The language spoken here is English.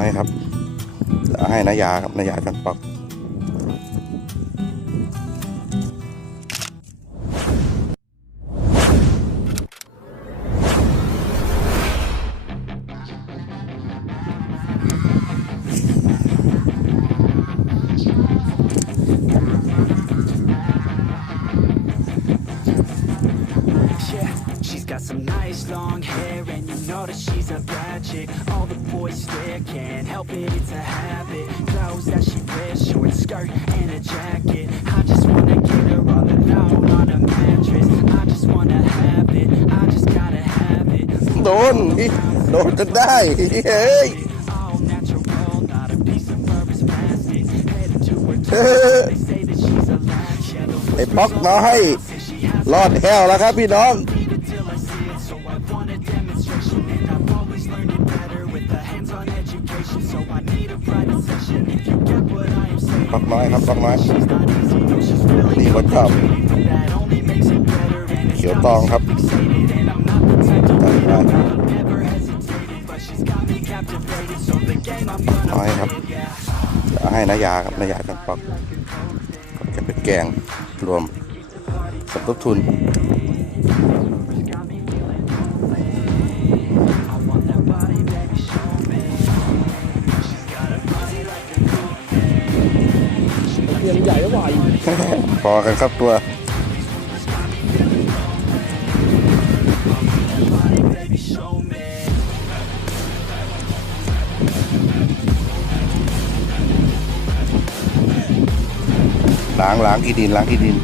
อยครับแล้วให้นายาครับนายากันปอกGot some nice long hair and you know that she's a bad chick. All the boys stare, can't help it, it's a habit. Clothes that she wears, short skirt and a jacket. I just wanna get her all alone on a mattress. I just wanna have it, I just gotta have it. โดนจนได้เฮ้ย All natural, not a piece of fur is plastic. Headed to her toes, they say that she's a latch. Yeah, the ไอ้ป๊อกน้อยรอดแห้วแล้วครับพี่น้องปักน้อยครับปักน้อยนี่วัดชอบเขียวตองครับปักน้อยครับจะให้นายาครับนายากันปักจะเป็นแกงรวมสมทบทุนยังใหญ่แล้วไหว พอกันครับตัวล้างที่ดิน